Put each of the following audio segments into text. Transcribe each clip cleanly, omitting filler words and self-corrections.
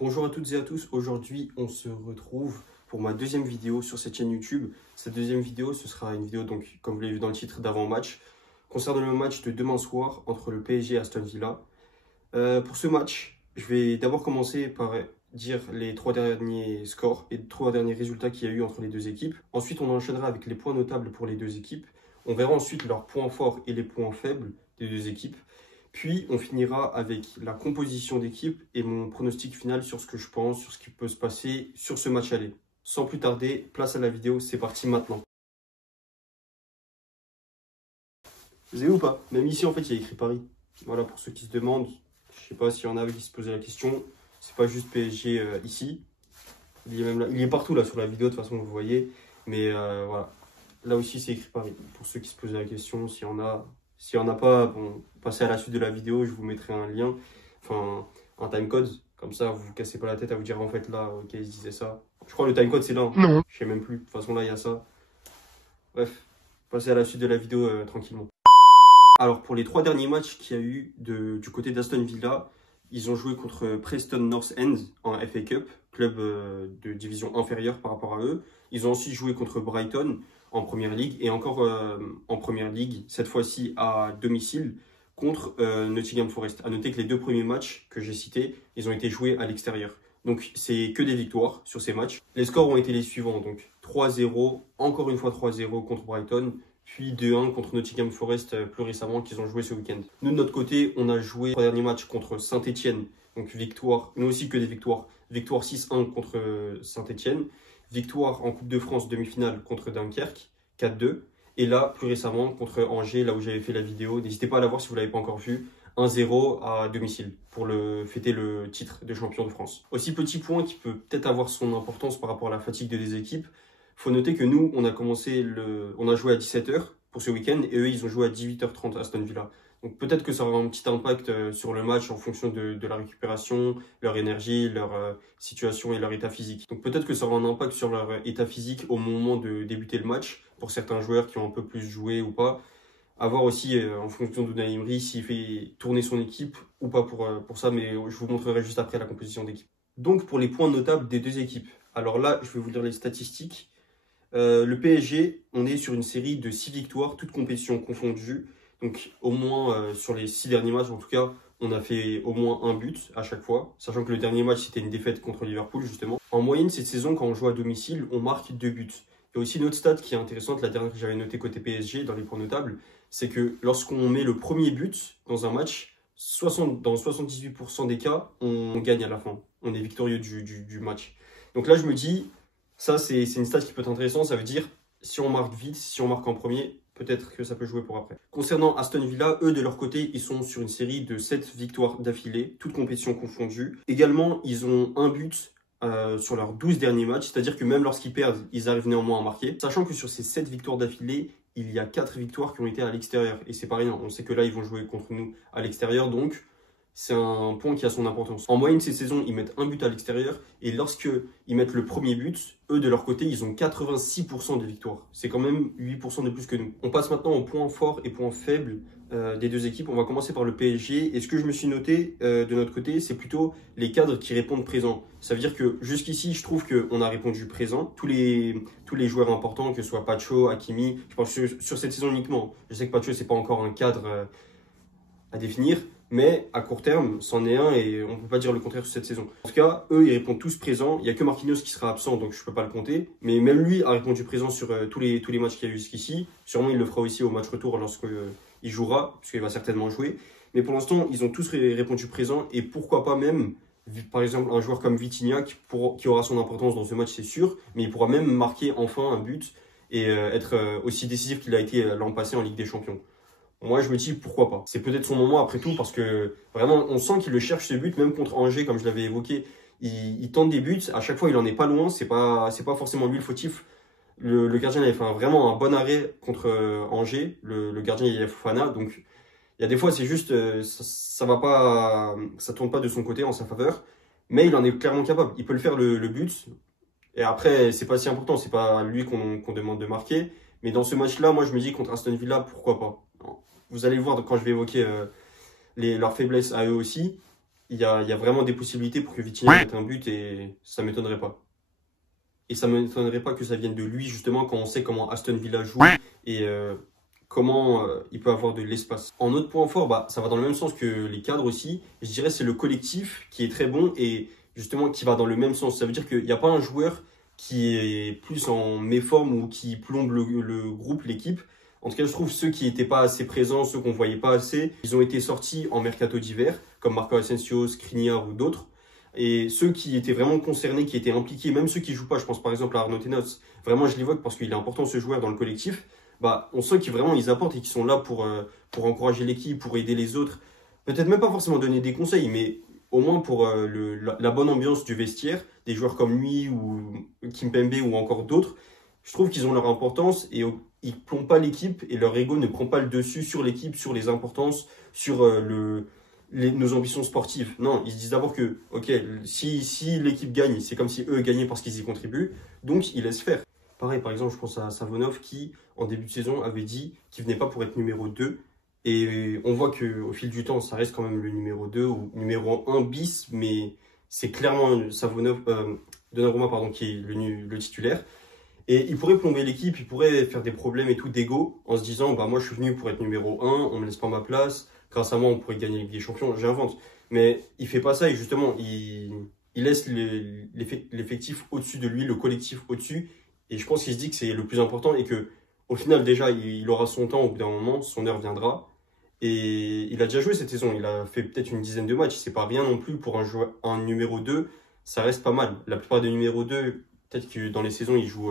Bonjour à toutes et à tous, aujourd'hui on se retrouve pour ma deuxième vidéo sur cette chaîne YouTube. Cette deuxième vidéo, ce sera une vidéo, donc, comme vous l'avez vu dans le titre, d'avant-match, concernant le match de demain soir entre le PSG et Aston Villa. Pour ce match, je vais d'abord commencer par dire les trois derniers scores et les trois derniers résultats qu'il y a eu entre les deux équipes. Ensuite, on enchaînera avec les points notables pour les deux équipes. On verra ensuite leurs points forts et les points faibles des deux équipes. Puis, on finira avec la composition d'équipe et mon pronostic final sur ce que je pense, sur ce qui peut se passer sur ce match aller. Sans plus tarder, place à la vidéo, c'est parti maintenant. Vous avez ou pas? Même ici, en fait, il y a écrit Paris. Voilà, pour ceux qui se demandent, je sais pas s'il y en a qui se posaient la question. C'est pas juste PSG ici. Il est même là, il est partout là sur la vidéo, de toute façon, vous voyez. Mais voilà, là aussi, c'est écrit Paris. Pour ceux qui se posaient la question, s'il y en a... S'il n'y en a pas, bon, passez à la suite de la vidéo, je vous mettrai un lien, enfin un timecode, comme ça vous ne vous cassez pas la tête à vous dire en fait là, ok, il se disait ça. Je crois que le timecode c'est là, hein. Non. Je sais même plus, de toute façon là il y a ça. Bref, passez à la suite de la vidéo tranquillement. Alors pour les trois derniers matchs qu'il y a eu du côté d'Aston Villa, ils ont joué contre Preston North End en FA Cup, club de division inférieure par rapport à eux. Ils ont aussi joué contre Brighton en Première Ligue et encore en Première Ligue, cette fois-ci à domicile contre Nottingham Forest. À noter que les deux premiers matchs que j'ai cités, ils ont été joués à l'extérieur. Donc c'est que des victoires sur ces matchs. Les scores ont été les suivants, donc 3-0, encore une fois 3-0 contre Brighton, puis 2-1 contre Nottingham Forest plus récemment qu'ils ont joué ce week-end. Nous de notre côté, on a joué le dernier match contre Saint-Etienne, donc victoire, nous aussi que des victoires. Victoire 6-1 contre Saint-Etienne. Victoire en Coupe de France demi-finale contre Dunkerque, 4-2. Et là, plus récemment, contre Angers, là où j'avais fait la vidéo. N'hésitez pas à la voir si vous ne l'avez pas encore vue. 1-0 à domicile pour fêter le titre de champion de France. Aussi, petit point qui peut peut-être avoir son importance par rapport à la fatigue des équipes. Il faut noter que nous, on a joué à 17h pour ce week-end et eux, ils ont joué à 18h30 à Aston Villa. Donc peut-être que ça aura un petit impact sur le match en fonction de la récupération, leur énergie, leur situation et leur état physique. Donc peut-être que ça aura un impact sur leur état physique au moment de débuter le match, pour certains joueurs qui ont un peu plus joué ou pas. À voir aussi en fonction d'Unai Emery s'il fait tourner son équipe ou pas pour ça, mais je vous montrerai juste après la composition d'équipe. Donc pour les points notables des deux équipes. Alors là, je vais vous lire les statistiques. Le PSG, on est sur une série de 6 victoires, toutes compétitions confondues. Donc au moins sur les 6 derniers matchs, en tout cas, on a fait au moins un but à chaque fois. Sachant que le dernier match, c'était une défaite contre Liverpool, justement. En moyenne, cette saison, quand on joue à domicile, on marque 2 buts. Il y a aussi une autre stat qui est intéressante, la dernière que j'avais notée côté PSG, dans les points notables, c'est que lorsqu'on met le premier but dans un match, dans 78% des cas, on gagne à la fin. On est victorieux du match. Donc là, je me dis... Ça, c'est une stat qui peut être intéressante. Ça veut dire, si on marque vite, si on marque en premier, peut-être que ça peut jouer pour après. Concernant Aston Villa, eux, de leur côté, ils sont sur une série de 7 victoires d'affilée, toutes compétitions confondues. Également, ils ont un but sur leurs 12 derniers matchs. C'est-à-dire que même lorsqu'ils perdent, ils arrivent néanmoins à marquer. Sachant que sur ces 7 victoires d'affilée, il y a 4 victoires qui ont été à l'extérieur. Et c'est pas rien. On sait que là, ils vont jouer contre nous à l'extérieur. Donc, c'est un point qui a son importance. En moyenne, cette saison, ils mettent un but à l'extérieur. Et lorsqu'ils mettent le premier but, eux, de leur côté, ils ont 86% de victoires. C'est quand même 8% de plus que nous. On passe maintenant aux points forts et points faibles des deux équipes. On va commencer par le PSG. Et ce que je me suis noté de notre côté, c'est plutôt les cadres qui répondent présent. Ça veut dire que jusqu'ici, je trouve qu'on a répondu présent. Tous les joueurs importants, que ce soit Pacho, Hakimi, je pense sur cette saison uniquement. Je sais que Pacho, c'est pas encore un cadre à définir. Mais à court terme, c'en est un et on ne peut pas dire le contraire sur cette saison. En tout cas, eux, ils répondent tous présents. Il n'y a que Marquinhos qui sera absent, donc je ne peux pas le compter. Mais même lui a répondu présent sur tous les matchs qu'il y a eu jusqu'ici. Sûrement, il le fera aussi au match retour lorsqu'il jouera, puisqu'il va certainement jouer. Mais pour l'instant, ils ont tous répondu présent. Et pourquoi pas même, par exemple, un joueur comme Vitinha, qui aura son importance dans ce match, c'est sûr. Mais il pourra même marquer enfin un but et être aussi décisif qu'il a été l'an passé en Ligue des Champions. Moi, je me dis pourquoi pas. C'est peut-être son moment après tout parce que vraiment, on sent qu'il le cherche ce but, même contre Angers, comme je l'avais évoqué. Il tente des buts, à chaque fois, il en est pas loin. C'est pas forcément lui le fautif. Le gardien avait fait vraiment un bon arrêt contre Angers. Le gardien, il y a Fofana. Donc, il y a des fois, c'est juste, ça tourne pas de son côté en sa faveur. Mais il en est clairement capable. Il peut le faire le but. Et après, c'est pas si important. C'est pas lui qu'on demande de marquer. Mais dans ce match-là, moi, je me dis contre Aston Villa, pourquoi pas. Vous allez voir quand je vais évoquer leurs faiblesses à eux aussi. il y a vraiment des possibilités pour que Vitinha mette un but et ça m'étonnerait pas. Et ça m'étonnerait pas que ça vienne de lui, justement, quand on sait comment Aston Villa joue et comment il peut avoir de l'espace. En autre point fort, bah, ça va dans le même sens que les cadres aussi. Je dirais c'est le collectif qui est très bon et justement qui va dans le même sens. Ça veut dire qu'il n'y a pas un joueur qui est plus en méforme ou qui plombe le groupe, l'équipe. En tout cas, je trouve ceux qui n'étaient pas assez présents, ceux qu'on ne voyait pas assez, ils ont été sortis en mercato d'hiver, comme Marco Asensio, Skriniar ou d'autres. Et ceux qui étaient vraiment concernés, qui étaient impliqués, même ceux qui ne jouent pas, je pense par exemple à Arnaud Tenos, vraiment je l'évoque parce qu'il est important ce joueur dans le collectif, bah, on sent qu'ils vraiment ils apportent et qu'ils sont là pour encourager l'équipe, pour aider les autres. Peut-être même pas forcément donner des conseils, mais au moins pour la bonne ambiance du vestiaire, des joueurs comme lui ou Kimpembe ou encore d'autres, je trouve qu'ils ont leur importance et ils ne plombent pas l'équipe et leur ego ne prend pas le dessus sur l'équipe, sur les importances, sur nos ambitions sportives. Non, ils se disent d'abord que, ok, si l'équipe gagne, c'est comme si eux gagnaient parce qu'ils y contribuent, donc ils laissent faire. Pareil, par exemple, je pense à Savonov qui, en début de saison, avait dit qu'il venait pas pour être numéro 2. Et on voit qu'au fil du temps, ça reste quand même le numéro 2 ou numéro 1 bis, mais c'est clairement Savonov, Donnarumma, pardon, qui est le titulaire. Et il pourrait plomber l'équipe, il pourrait faire des problèmes et tout d'ego en se disant bah moi je suis venu pour être numéro 1, on me laisse pas ma place, grâce à moi on pourrait gagner la Ligue des Champions, j'invente. Mais il fait pas ça et justement il laisse l'effectif au-dessus de lui, le collectif au-dessus. Et je pense qu'il se dit que c'est le plus important et que au final déjà il aura son temps au bout d'un moment, son heure viendra. Et il a déjà joué cette saison, il a fait peut-être une dizaine de matchs, c'est pas rien non plus pour un numéro 2, ça reste pas mal. La plupart des numéros 2, peut-être que dans les saisons, il joue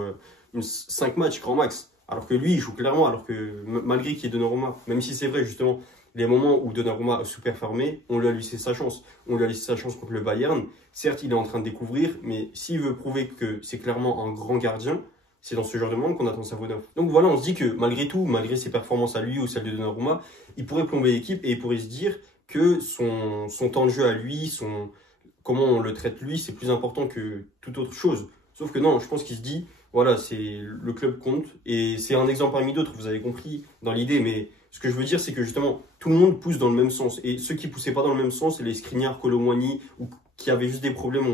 5 matchs grand max. Alors que lui, il joue clairement, alors que malgré qu'il est Donnarumma, même si c'est vrai justement, les moments où Donnarumma a sous-performé, on lui a laissé sa chance. On lui a laissé sa chance contre le Bayern. Certes, il est en train de découvrir, mais s'il veut prouver que c'est clairement un grand gardien, c'est dans ce genre de moment qu'on attend Savonov. Donc voilà, on se dit que malgré tout, malgré ses performances à lui ou celles de Donnarumma, il pourrait plomber l'équipe et il pourrait se dire que son temps de jeu à lui, comment on le traite lui, c'est plus important que toute autre chose. Sauf que non, je pense qu'il se dit, voilà, c'est le club compte et c'est un exemple parmi d'autres, vous avez compris dans l'idée, mais ce que je veux dire, c'est que justement, tout le monde pousse dans le même sens. Et ceux qui poussaient pas dans le même sens, les Skriniar, Kolo Muani, ou qui avaient juste des problèmes,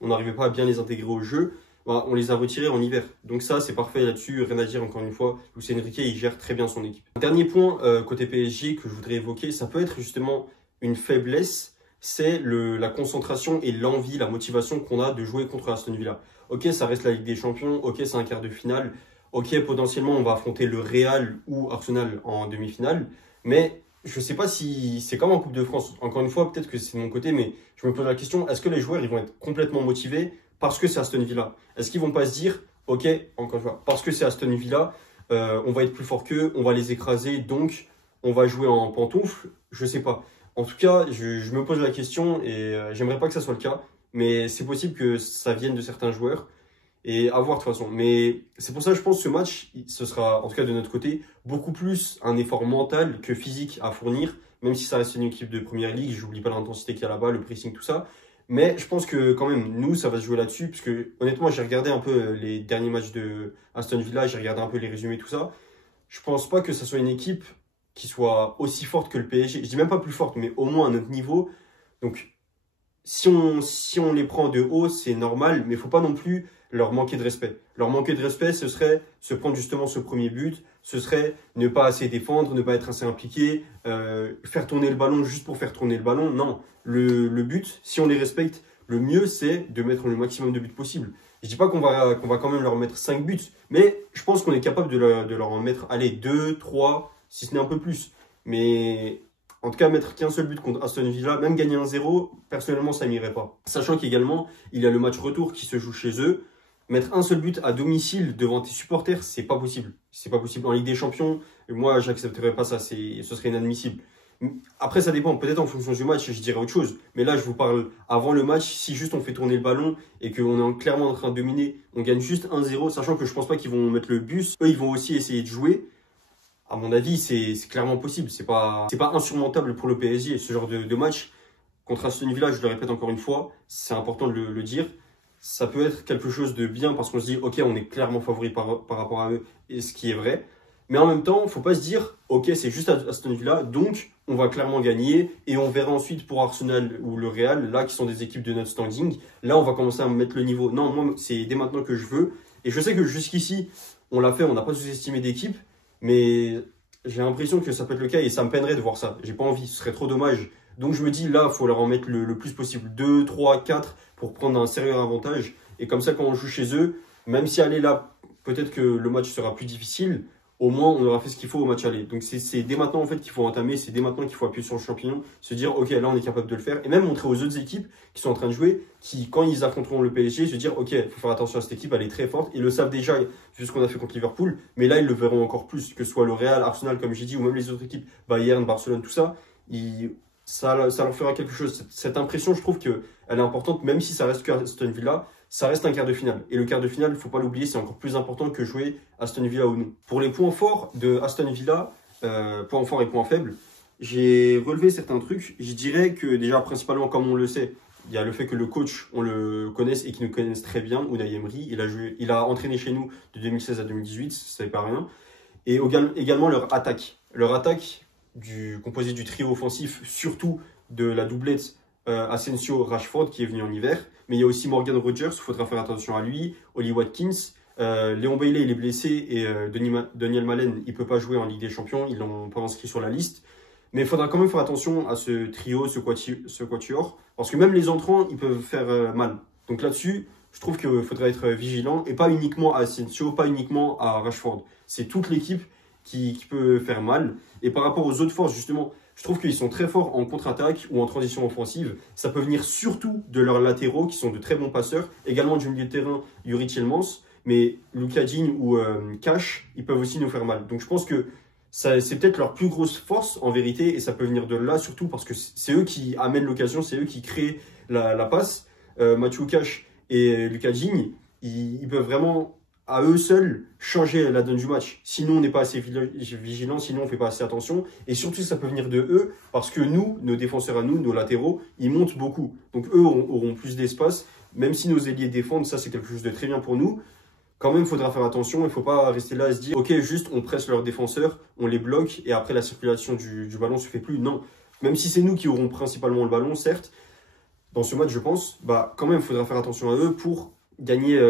on n'arrivait pas à bien les intégrer au jeu, bah, on les a retirés en hiver. Donc ça, c'est parfait là-dessus, rien à dire encore une fois. Luis Enrique, il gère très bien son équipe. Un dernier point côté PSG que je voudrais évoquer, ça peut être justement une faiblesse, c'est la concentration et l'envie, la motivation qu'on a de jouer contre Aston Villa. Ok, ça reste la Ligue des Champions, ok, c'est un quart de finale, ok, potentiellement on va affronter le Real ou Arsenal en demi-finale, mais je ne sais pas si c'est comme en Coupe de France. Encore une fois, peut-être que c'est de mon côté, mais je me pose la question, est-ce que les joueurs ils vont être complètement motivés parce que c'est Aston Villa? Est-ce qu'ils vont pas se dire, ok, encore une fois, parce que c'est Aston Villa, on va être plus fort qu'eux, on va les écraser, donc on va jouer en pantoufle? Je sais pas. En tout cas, je me pose la question et j'aimerais pas que ça soit le cas, mais c'est possible que ça vienne de certains joueurs et à voir de toute façon. Mais c'est pour ça que je pense que ce match, ce sera, en tout cas de notre côté, beaucoup plus un effort mental que physique à fournir, même si ça reste une équipe de première ligue, j'oublie pas l'intensité qu'il y a là-bas, le pressing, tout ça. Mais je pense que quand même, nous, ça va se jouer là-dessus, parce que honnêtement, j'ai regardé un peu les derniers matchs de Aston Villa, j'ai regardé un peu les résumés, tout ça. Je pense pas que ça soit une équipe qui soit aussi forte que le PSG. Je dis même pas plus forte, mais au moins à notre niveau. Donc, si on les prend de haut, c'est normal, mais il ne faut pas non plus leur manquer de respect. Leur manquer de respect, ce serait se prendre justement ce premier but, ce serait ne pas assez défendre, ne pas être assez impliqué, faire tourner le ballon juste pour faire tourner le ballon. Non, le but, si on les respecte, le mieux, c'est de mettre le maximum de buts possible. Je dis pas qu'on va quand même leur mettre 5 buts, mais je pense qu'on est capable de leur en mettre, allez, 2, 3, si ce n'est un peu plus. Mais en tout cas, mettre qu'un seul but contre Aston Villa, même gagner 1-0, personnellement, ça n'irait pas. Sachant qu'également, il y a le match retour qui se joue chez eux. Mettre un seul but à domicile devant tes supporters, c'est pas possible. C'est pas possible. En Ligue des Champions, moi, j'accepterais pas ça. Ce serait inadmissible. Après, ça dépend. Peut-être en fonction du match, je dirais autre chose. Mais là, je vous parle avant le match. Si juste on fait tourner le ballon et qu'on est clairement en train de dominer, on gagne juste 1-0, sachant que je pense pas qu'ils vont mettre le bus. Eux, ils vont aussi essayer de jouer. À mon avis, c'est clairement possible. C'est pas insurmontable pour le PSG. Ce genre de match contre Aston Villa, je le répète encore une fois, c'est important de le dire. Ça peut être quelque chose de bien parce qu'on se dit, ok, on est clairement favori par rapport à eux, et ce qui est vrai. Mais en même temps, faut pas se dire, ok, c'est juste Aston Villa, donc on va clairement gagner et on verra ensuite pour Arsenal ou le Real, là qui sont des équipes de notre standing, là on va commencer à mettre le niveau. Non, moi c'est dès maintenant que je veux. Et je sais que jusqu'ici, on l'a fait, on n'a pas sous-estimé d'équipe, mais j'ai l'impression que ça peut être le cas et ça me peinerait de voir ça. J'ai pas envie, ce serait trop dommage. Donc je me dis, là, il faut leur en mettre le plus possible. 2, 3, 4 pour prendre un sérieux avantage. Et comme ça, quand on joue chez eux, même si aller là, peut-être que le match sera plus difficile, au moins on aura fait ce qu'il faut au match aller. Donc c'est dès maintenant en fait qu'il faut entamer, c'est dès maintenant qu'il faut appuyer sur le champignon, se dire ok là on est capable de le faire et même montrer aux autres équipes qui sont en train de jouer, qui quand ils affronteront le PSG, se dire ok il faut faire attention à cette équipe, elle est très forte, ils le savent déjà vu ce qu'on a fait contre Liverpool, mais là ils le verront encore plus, que ce soit le Real, Arsenal comme j'ai dit ou même les autres équipes, Bayern, Barcelone, tout ça, ça leur fera quelque chose. Cette impression je trouve qu'elle est importante même si ça reste que Aston Villa. Ça reste un quart de finale. Et le quart de finale, il ne faut pas l'oublier, c'est encore plus important que jouer Aston Villa ou non. Pour les points forts de Aston Villa, points forts et points faibles, j'ai relevé certains trucs. Je dirais que déjà, principalement, comme on le sait, il y a le fait que le coach, on le connaisse et qu'il nous connaisse très bien, Unai Emery. Il a entraîné chez nous de 2016 à 2018, ça n'est pas rien. Et également leur attaque. Leur attaque, composée du trio offensif, surtout de la doublette Asensio-Rashford qui est venu en hiver. Mais il y a aussi Morgan Rogers, il faudra faire attention à lui, Oli Watkins, Léon Bailey il est blessé et Daniel Malen il ne peut pas jouer en Ligue des Champions, ils ne l'ont pas inscrit sur la liste. Mais il faudra quand même faire attention à ce trio, ce quatuor, parce que même les entrants ils peuvent faire mal. Donc là-dessus, je trouve qu'il faudra être vigilant et pas uniquement à Asensio, pas uniquement à Rashford. C'est toute l'équipe qui peut faire mal. Et par rapport aux autres forces, justement, je trouve qu'ils sont très forts en contre-attaque ou en transition offensive. Ça peut venir surtout de leurs latéraux qui sont de très bons passeurs. Également du milieu de terrain, Yuri Tielemans. Mais Luka Digne ou Cash, ils peuvent aussi nous faire mal. Donc je pense que c'est peut-être leur plus grosse force en vérité. Et ça peut venir de là surtout parce que c'est eux qui amènent l'occasion, c'est eux qui créent la passe. Mathieu Cash et Luka Digne, ils peuvent vraiment à eux seuls changer la donne du match. Sinon, on n'est pas assez vigilant, sinon on ne fait pas assez attention. Et surtout, ça peut venir de eux, parce que nous, nos défenseurs à nous, nos latéraux, ils montent beaucoup. Donc eux auront plus d'espace. Même si nos ailiers défendent, ça c'est quelque chose de très bien pour nous. Quand même, il faudra faire attention. Il ne faut pas rester là et se dire, ok, juste on presse leurs défenseurs, on les bloque, et après la circulation du ballon ne se fait plus. Non. Même si c'est nous qui aurons principalement le ballon, certes, dans ce match, je pense, bah, quand même, il faudra faire attention à eux pour gagner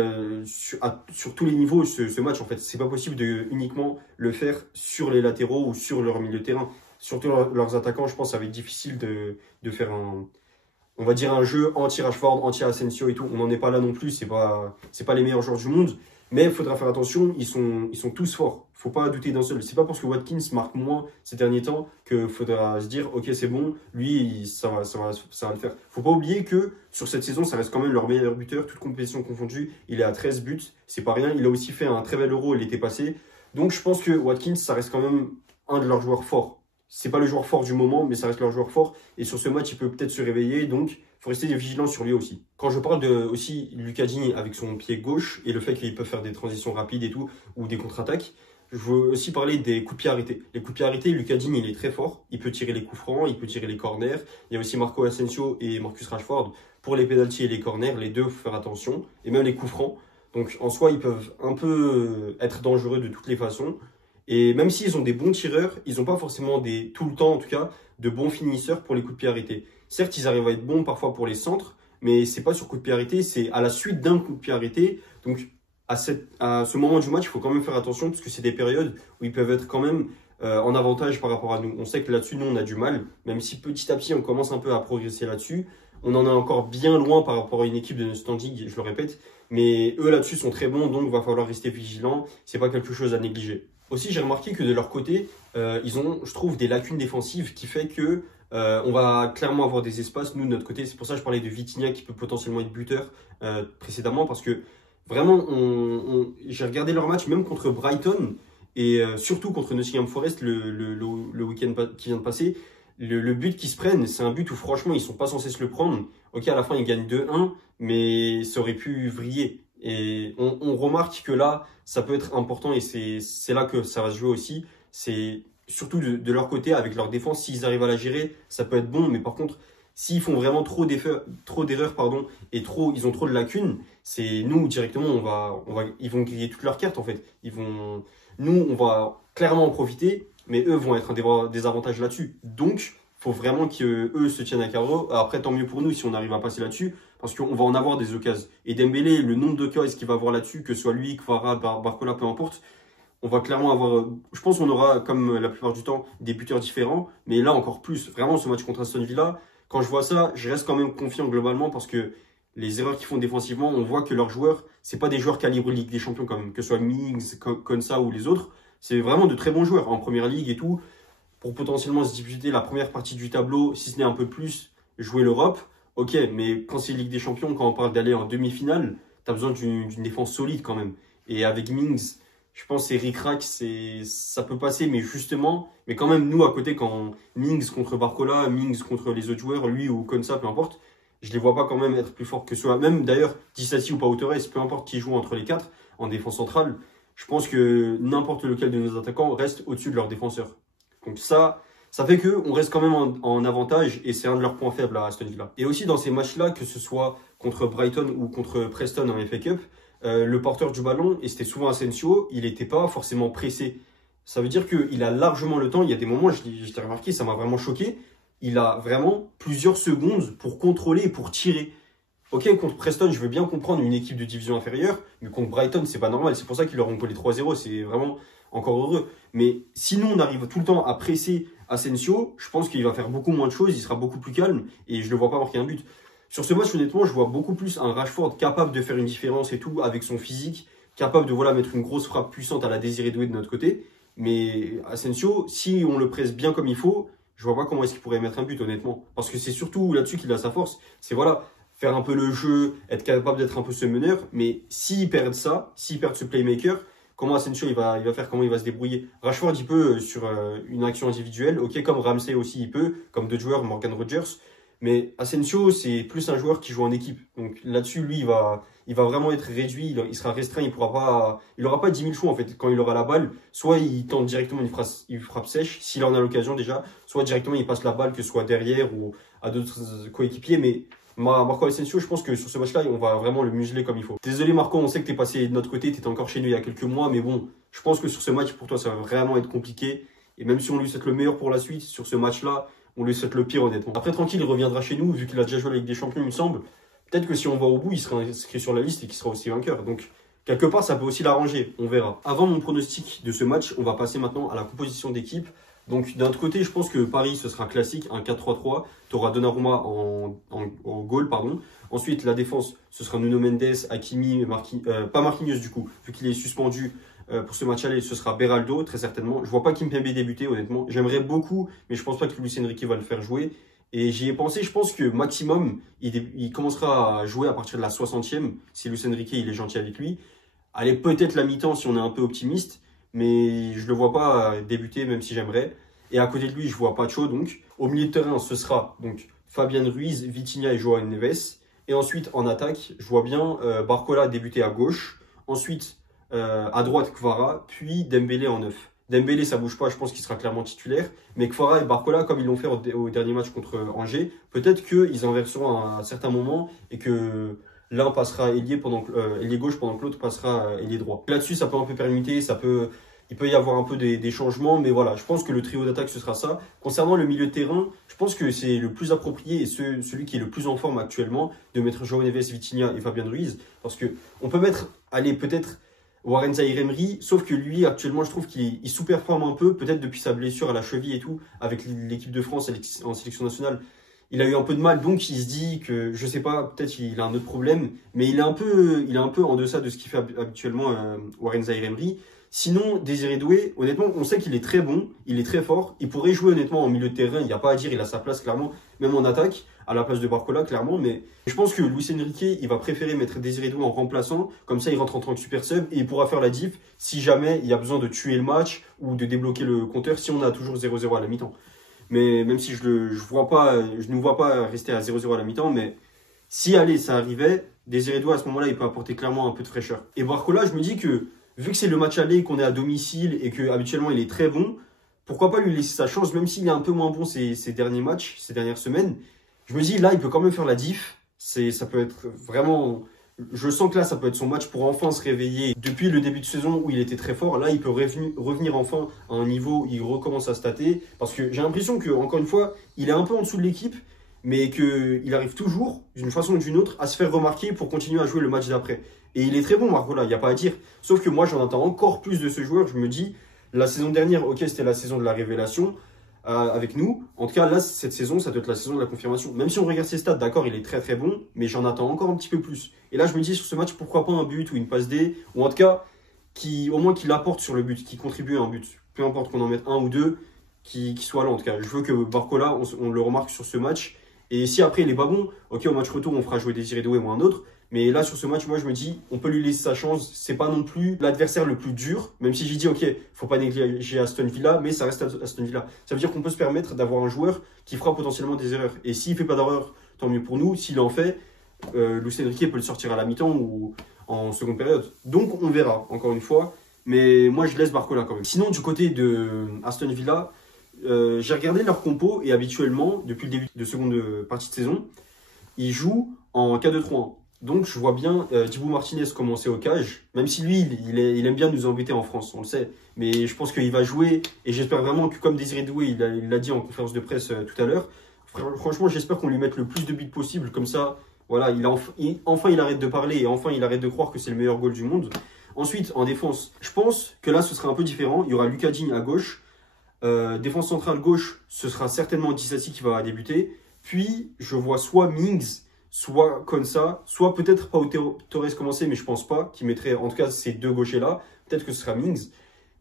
sur tous les niveaux ce match en fait. C'est pas possible de uniquement le faire sur les latéraux ou sur leur milieu de terrain. Surtout leurs attaquants, je pense que ça va être difficile de faire on va dire un jeu anti-Rashford, anti-Asensio et tout. On n'en est pas là non plus, c'est pas les meilleurs joueurs du monde. Mais il faudra faire attention, ils sont tous forts. Il ne faut pas douter d'un seul. C'est pas parce que Watkins marque moins ces derniers temps qu'il faudra se dire ok c'est bon, lui ça va le faire. Faut pas oublier que sur cette saison, ça reste quand même leur meilleur buteur, toute compétition confondue. Il est à 13 buts, c'est pas rien. Il a aussi fait un très bel Euro l'été passé. Donc je pense que Watkins, ça reste quand même un de leurs joueurs forts. C'est pas le joueur fort du moment, mais ça reste leur joueur fort. Et sur ce match, il peut peut-être se réveiller. Donc, il faut rester vigilant sur lui aussi. Quand je parle de aussi Luka Digne avec son pied gauche et le fait qu'il peut faire des transitions rapides et tout, ou des contre-attaques, je veux aussi parler des coups de pied arrêtés. Les coups de pied arrêtés, Luka Digne, il est très fort. Il peut tirer les coups francs, il peut tirer les corners. Il y a aussi Marco Asensio et Marcus Rashford. Pour les pénaltys et les corners, les deux, il faut faire attention. Et même les coups francs. Donc, en soi, ils peuvent un peu être dangereux de toutes les façons. Et même s'ils ont des bons tireurs, ils n'ont pas forcément tout le temps en tout cas, de bons finisseurs pour les coups de pied arrêtés. Certes, ils arrivent à être bons parfois pour les centres, mais c'est pas sur coup de pied arrêté, c'est à la suite d'un coup de pied arrêté. Donc à ce moment du match, il faut quand même faire attention parce que c'est des périodes où ils peuvent être quand même en avantage par rapport à nous. On sait que là-dessus, nous, on a du mal, même si petit à petit, on commence un peu à progresser là-dessus. On en est encore bien loin par rapport à une équipe de notre standing, je le répète. Mais eux, là-dessus, sont très bons, donc il va falloir rester vigilant. C'est pas quelque chose à négliger. Aussi, j'ai remarqué que de leur côté, ils ont, je trouve, des lacunes défensives qui fait que on va clairement avoir des espaces, nous, de notre côté. C'est pour ça que je parlais de Vitinha qui peut potentiellement être buteur précédemment, parce que vraiment, j'ai regardé leur match, même contre Brighton, et surtout contre Nottingham Forest le week-end qui vient de passer. Le but qu'ils se prennent, c'est un but où franchement, ils sont pas censés se le prendre. Ok, à la fin, ils gagnent 2-1, mais ça aurait pu vriller. Et on remarque que là, ça peut être important et c'est là que ça va se jouer aussi. C'est surtout de leur côté, avec leur défense, s'ils arrivent à la gérer, ça peut être bon. Mais par contre, s'ils font vraiment trop d'erreurs, pardon, et ils ont trop de lacunes, c'est nous directement, ils vont griller toutes leurs cartes en fait. Nous, on va clairement en profiter, mais eux vont être un désavantage là-dessus. Donc, il faut vraiment qu'eux se tiennent à carreau. Après, tant mieux pour nous si on arrive à passer là-dessus, parce qu'on va en avoir des occasions. Et Dembélé, le nombre d'occasions qu'il va avoir là-dessus, que ce soit lui, Kvara, Barcola, peu importe, on va clairement avoir. Je pense qu'on aura, comme la plupart du temps, des buteurs différents, mais là encore plus. Vraiment, ce match contre Aston Villa, quand je vois ça, je reste quand même confiant globalement parce que les erreurs qu'ils font défensivement, on voit que leurs joueurs, c'est pas des joueurs calibre Ligue des Champions quand même, que ce soit Mings, Konsa ou les autres. C'est vraiment de très bons joueurs en première ligue et tout, pour potentiellement se disputer la première partie du tableau, si ce n'est un peu plus, jouer l'Europe. Ok, mais quand c'est Ligue des Champions, quand on parle d'aller en demi-finale, tu as besoin d'une défense solide quand même. Et avec Mings, je pense que c'est ric-rac, ça peut passer, mais justement, mais quand même, nous à côté, quand Mings contre Barcola, Mings contre les autres joueurs, lui ou Konsa, peu importe, je les vois pas quand même être plus forts que ceux-là. Même d'ailleurs, Dissassi ou Pau Torres, peu importe qui joue entre les quatre, en défense centrale, je pense que n'importe lequel de nos attaquants reste au-dessus de leurs défenseurs. Donc ça fait qu'on reste quand même en avantage et c'est un de leurs points faibles à Aston Villa. Et aussi dans ces matchs-là, que ce soit contre Brighton ou contre Preston en FA Cup, le porteur du ballon, et c'était souvent Asensio, il n'était pas forcément pressé. Ça veut dire qu'il a largement le temps. Il y a des moments, je t'ai remarqué, ça m'a vraiment choqué. Il a vraiment plusieurs secondes pour contrôler et pour tirer. Ok, contre Preston, je veux bien comprendre une équipe de division inférieure, mais contre Brighton, c'est pas normal. C'est pour ça qu'ils leur ont collé 3-0. C'est vraiment encore heureux. Mais sinon, on arrive tout le temps à presser Asensio. Je pense qu'il va faire beaucoup moins de choses. Il sera beaucoup plus calme et je le vois pas marquer un but. Sur ce match, honnêtement, je vois beaucoup plus un Rashford capable de faire une différence et tout avec son physique, capable de mettre une grosse frappe puissante à la Désiré Doué de notre côté. Mais Asensio, si on le presse bien comme il faut, je vois pas comment est-ce qu'il pourrait mettre un but, honnêtement. Parce que c'est surtout là-dessus qu'il a sa force. C'est faire un peu le jeu, être capable d'être un peu ce meneur. Mais s'ils perdent ça, s'ils perdent ce playmaker, comment Asensio il va faire, comment il va se débrouiller? Rashford, il peut sur une action individuelle, ok, comme Ramsey aussi, il peut, comme d'autres joueurs, Morgan Rogers. Mais Asensio, c'est plus un joueur qui joue en équipe. Donc là-dessus, lui, il va vraiment être réduit, il sera restreint, il n'aura pas 10 000 choix en fait. Quand il aura la balle, soit il tente directement une frappe sèche, s'il en a l'occasion déjà, soit directement il passe la balle, que ce soit derrière ou à d'autres coéquipiers. Mais Marco Asensio, je pense que sur ce match-là, on va vraiment le museler comme il faut. Désolé Marco, on sait que tu es passé de notre côté, tu étais encore chez nous il y a quelques mois, mais bon, je pense que sur ce match, pour toi, ça va vraiment être compliqué. Et même si on lui souhaite le meilleur pour la suite, sur ce match-là, on lui souhaite le pire honnêtement. Après tranquille, il reviendra chez nous, vu qu'il a déjà joué avec des champions, il me semble. Peut-être que si on va au bout, il sera inscrit sur la liste et qu'il sera aussi vainqueur. Donc, quelque part, ça peut aussi l'arranger, on verra. Avant mon pronostic de ce match, on va passer maintenant à la composition d'équipe. Donc, d'un autre côté, je pense que Paris, ce sera classique, un 4-3-3. Tu auras Donnarumma en goal, pardon. Ensuite, la défense, ce sera Nuno Mendes, Hakimi, pas Marquinhos du coup, vu qu'il est suspendu pour ce match aller, ce sera Beraldo, très certainement. Je vois pas Kimpembe débuter, honnêtement. J'aimerais beaucoup, mais je pense pas que Luis Enrique va le faire jouer. Et j'y ai pensé, je pense que maximum, il commencera à jouer à partir de la 60e, si Luis Enrique il est gentil avec lui. Allez, peut-être la mi-temps si on est un peu optimiste, mais je le vois pas débuter, même si j'aimerais. Et à côté de lui, je vois Pacho, donc. Au milieu de terrain, ce sera donc Fabian Ruiz, Vitinha et Joao Neves. Et ensuite, en attaque, je vois bien Barcola débuter à gauche. Ensuite, à droite, Kvara, puis Dembélé en neuf. Dembélé, ça bouge pas, je pense qu'il sera clairement titulaire. Mais Kvara et Barcola, comme ils l'ont fait au dernier match contre Angers, peut-être qu'ils inverseront à un certain moment et que l'un passera ailier gauche pendant que l'autre passera ailier droit. Là-dessus, ça peut un peu permuter, il peut y avoir un peu des changements, mais voilà, je pense que le trio d'attaque, ce sera ça. Concernant le milieu de terrain, je pense que c'est le plus approprié et celui qui est le plus en forme actuellement de mettre João Neves, Vitinha et Fabian Ruiz. Parce que on peut mettre, allez, peut-être Warren Zaïre-Emery, sauf que lui, actuellement, je trouve qu'il sous-performe un peu, peut-être depuis sa blessure à la cheville et tout, avec l'équipe de France en sélection nationale. Il a eu un peu de mal, donc il se dit que, je sais pas, peut-être il a un autre problème, mais il est un peu en deçà de ce qu'il fait habituellement Warren Zaïre-Emery. Sinon, Désiré Doué, honnêtement, on sait qu'il est très bon, il est très fort. Il pourrait jouer honnêtement en milieu de terrain, il n'y a pas à dire, il a sa place clairement, même en attaque, à la place de Barcola clairement. Mais je pense que Luis Enrique, il va préférer mettre Désiré Doué en remplaçant, comme ça il rentre en tant que super sub et il pourra faire la diff si jamais il y a besoin de tuer le match ou de débloquer le compteur si on a toujours 0-0 à la mi-temps. Mais même si je ne vois pas rester à 0-0 à la mi-temps, mais si allez, ça arrivait, Désiré Doué à ce moment-là, il peut apporter clairement un peu de fraîcheur. Et Barcola, je me dis que vu que c'est le match aller, qu'on est à domicile et qu'habituellement il est très bon, pourquoi pas lui laisser sa chance, même s'il est un peu moins bon ces derniers matchs, ces dernières semaines. Je me dis, là, il peut quand même faire la diff. Ça peut être vraiment... Je sens que là, ça peut être son match pour enfin se réveiller. Depuis le début de saison où il était très fort, là, il peut revenir enfin à un niveau où il recommence à stater. Parce que j'ai l'impression que, encore une fois, il est un peu en dessous de l'équipe, mais qu'il arrive toujours, d'une façon ou d'une autre, à se faire remarquer pour continuer à jouer le match d'après. Et il est très bon, Barcola, il n'y a pas à dire. Sauf que moi, j'en attends encore plus de ce joueur. Je me dis, la saison dernière, ok, c'était la saison de la révélation. Avec nous. En tout cas, là, cette saison, ça doit être la saison de la confirmation. Même si on regarde ses stats, d'accord, il est très très bon, mais j'en attends encore un petit peu plus. Et là, je me dis sur ce match, pourquoi pas un but ou une passe D, ou en tout cas, au moins qu'il apporte sur le but, qui contribue à un but. Peu importe qu'on en mette un ou deux, qui soit là en tout cas. Je veux que Barcola, on le remarque sur ce match. Et si après il est pas bon, ok, au match retour, on fera jouer Désiré Doué ou un autre. Mais là, sur ce match, moi, je me dis, on peut lui laisser sa chance. C'est pas non plus l'adversaire le plus dur. Même si j'ai dit, ok, faut pas négliger Aston Villa, mais ça reste Aston Villa. Ça veut dire qu'on peut se permettre d'avoir un joueur qui fera potentiellement des erreurs. Et s'il fait pas d'erreur, tant mieux pour nous. S'il en fait, Luis Enrique peut le sortir à la mi-temps ou en seconde période. Donc, on verra, encore une fois. Mais moi, je laisse Barcola quand même. Sinon, du côté de Aston Villa, j'ai regardé leur compo et habituellement, depuis le début de seconde partie de saison, ils jouent en 4-2-3-1. Donc, je vois bien Dibou Martinez commencer au cage, même si lui, il aime bien nous embêter en France, on le sait. Mais je pense qu'il va jouer, et j'espère vraiment que, comme Désiré Doué, il l'a dit en conférence de presse tout à l'heure, franchement, j'espère qu'on lui mette le plus de buts possible, comme ça, voilà, enfin il arrête de parler, et enfin il arrête de croire que c'est le meilleur goal du monde. Ensuite, en défense, je pense que là, ce sera un peu différent. Il y aura Lucas Digne à gauche, défense centrale gauche, ce sera certainement Disasi qui va débuter. Puis, je vois soit Mings, soit Konsa, soit peut-être Pau Torres commencer, mais je pense pas, qui mettrait en tout cas ces deux gauchers-là. Peut-être que ce sera Mings.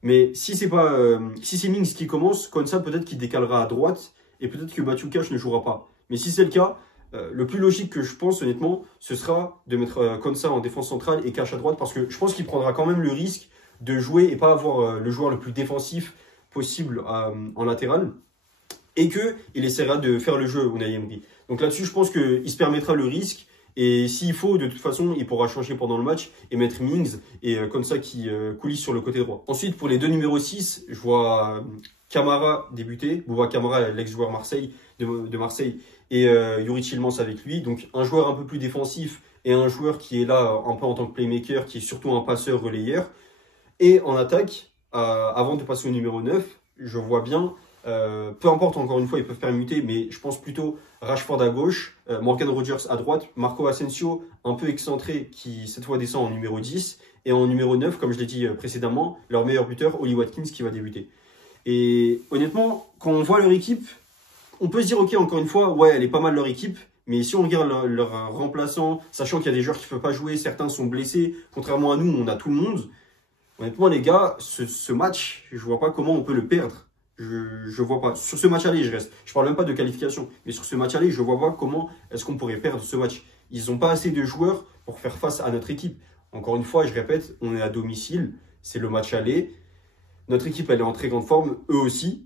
Mais si c'est pas, si c'est Mings qui commence, Konsa peut-être qu'il décalera à droite et peut-être que Mathieu Cash ne jouera pas. Mais si c'est le cas, le plus logique que je pense honnêtement, ce sera de mettre Konsa en défense centrale et Cash à droite parce que je pense qu'il prendra quand même le risque de jouer et pas avoir le joueur le plus défensif possible en latéral et qu'il essaiera de faire le jeu Unai Emery. Donc là-dessus, je pense qu'il se permettra le risque. Et s'il faut, de toute façon, il pourra changer pendant le match et mettre Mings et comme ça qui coulisse sur le côté droit. Ensuite, pour les deux numéros 6, je vois Camara débuter. Bouba Camara, l'ex-joueur de Marseille, et Youri Tielemans avec lui. Donc un joueur un peu plus défensif et un joueur qui est là un peu en tant que playmaker, qui est surtout un passeur relayeur. Et en attaque, avant de passer au numéro 9, je vois bien... peu importe, encore une fois, ils peuvent permuter, mais je pense plutôt Rashford à gauche, Morgan Rogers à droite, Marco Asensio un peu excentré qui cette fois descend en numéro 10 et en numéro 9, comme je l'ai dit précédemment, leur meilleur buteur, Oli Watkins qui va débuter. Et honnêtement, quand on voit leur équipe, on peut se dire ok, encore une fois, ouais, elle est pas mal leur équipe, mais si on regarde leur remplaçant, sachant qu'il y a des joueurs qui ne peuvent pas jouer, certains sont blessés, contrairement à nous, on a tout le monde. Honnêtement les gars, ce match, je vois pas comment on peut le perdre. Je vois pas. Sur ce match aller, je reste. Je parle même pas de qualification. Mais sur ce match aller, je vois pas comment est-ce qu'on pourrait perdre ce match. Ils n'ont pas assez de joueurs pour faire face à notre équipe. Encore une fois, je répète, on est à domicile. C'est le match aller. Notre équipe, elle est en très grande forme. Eux aussi.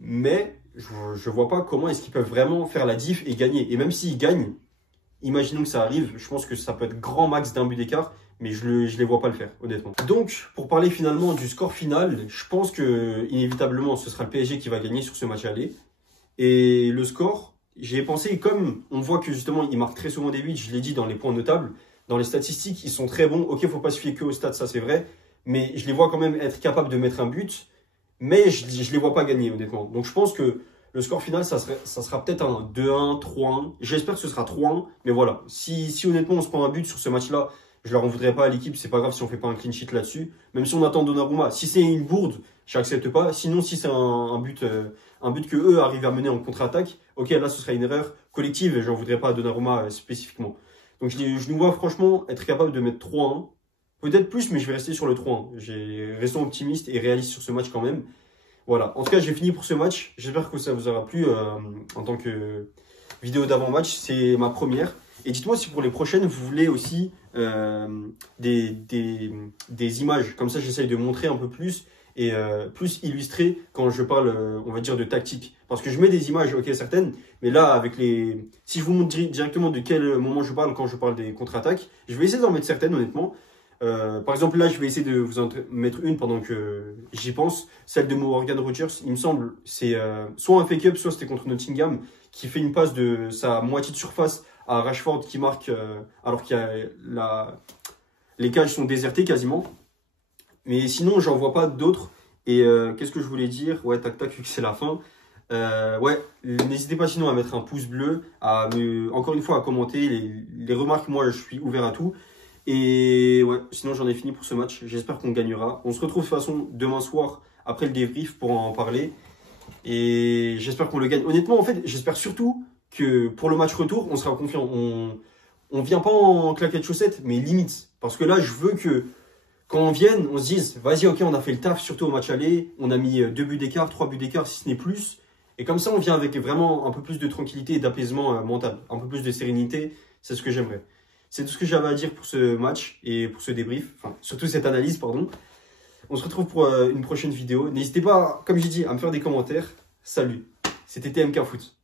Mais je vois pas comment est-ce qu'ils peuvent vraiment faire la diff et gagner. Et même s'ils gagnent, imaginons que ça arrive. Je pense que ça peut être grand max d'un but d'écart. Mais je les vois pas le faire, honnêtement. Donc, pour parler finalement du score final, je pense que inévitablement, ce sera le PSG qui va gagner sur ce match aller. Et le score, j'y ai pensé, comme on voit que justement, il marque très souvent des buts, je l'ai dit dans les points notables, dans les statistiques, ils sont très bons. Ok, faut pas se fier que aux stats, ça c'est vrai, mais je les vois quand même être capables de mettre un but, mais je les vois pas gagner, honnêtement. Donc, je pense que le score final, ça sera peut-être un 2-1, 3-1. J'espère que ce sera 3-1, mais voilà. Si honnêtement, on se prend un but sur ce match-là, je leur en voudrais pas à l'équipe, c'est pas grave si on fait pas un clean sheet là-dessus. Même si on attend Donnarumma. Si c'est une bourde, j'accepte pas. Sinon, si c'est un but que eux arrivent à mener en contre-attaque, ok, là, ce sera une erreur collective et j'en voudrais pas à Donnarumma spécifiquement. Donc, je nous vois franchement être capable de mettre 3-1. Peut-être plus, mais je vais rester sur le 3-1. Restons optimiste et réaliste sur ce match quand même. Voilà. En tout cas, j'ai fini pour ce match. J'espère que ça vous aura plu en tant que vidéo d'avant-match. C'est ma première. Et dites-moi si pour les prochaines, vous voulez aussi des images. Comme ça, j'essaye de montrer un peu plus et plus illustrer quand je parle, on va dire, de tactique. Parce que je mets des images, ok, certaines, mais là, avec si je vous montre directement de quel moment je parle quand je parle des contre-attaques, je vais essayer d'en mettre certaines, honnêtement. Par exemple, là, je vais essayer de vous en mettre une pendant que j'y pense. Celle de Morgan Rogers, il me semble, c'est soit un fake-up, soit c'était contre Nottingham, qui fait une passe de sa moitié de surface à Rashford qui marque alors qu'il y a les cages sont désertées quasiment. Mais sinon, j'en vois pas d'autres. Et qu'est-ce que je voulais dire? Ouais, tac, tac, vu que c'est la fin. Ouais, n'hésitez pas sinon à mettre un pouce bleu, encore une fois à commenter les remarques. Moi, je suis ouvert à tout. Et ouais, sinon j'en ai fini pour ce match. J'espère qu'on gagnera. On se retrouve de toute façon demain soir après le débrief pour en parler. Et j'espère qu'on le gagne. Honnêtement, en fait, j'espère surtout que pour le match retour, on sera confiant. On vient pas en claquette chaussette, mais limite. Parce que là, je veux que quand on vienne, on se dise, vas-y, ok, on a fait le taf, surtout au match aller. On a mis 2 buts d'écart, 3 buts d'écart, si ce n'est plus. Et comme ça, on vient avec vraiment un peu plus de tranquillité et d'apaisement mental. Un peu plus de sérénité. C'est ce que j'aimerais. C'est tout ce que j'avais à dire pour ce match et pour ce débrief. Enfin, surtout cette analyse, pardon. On se retrouve pour une prochaine vidéo. N'hésitez pas, comme j'ai dit, à me faire des commentaires. Salut, c'était TMK Foot.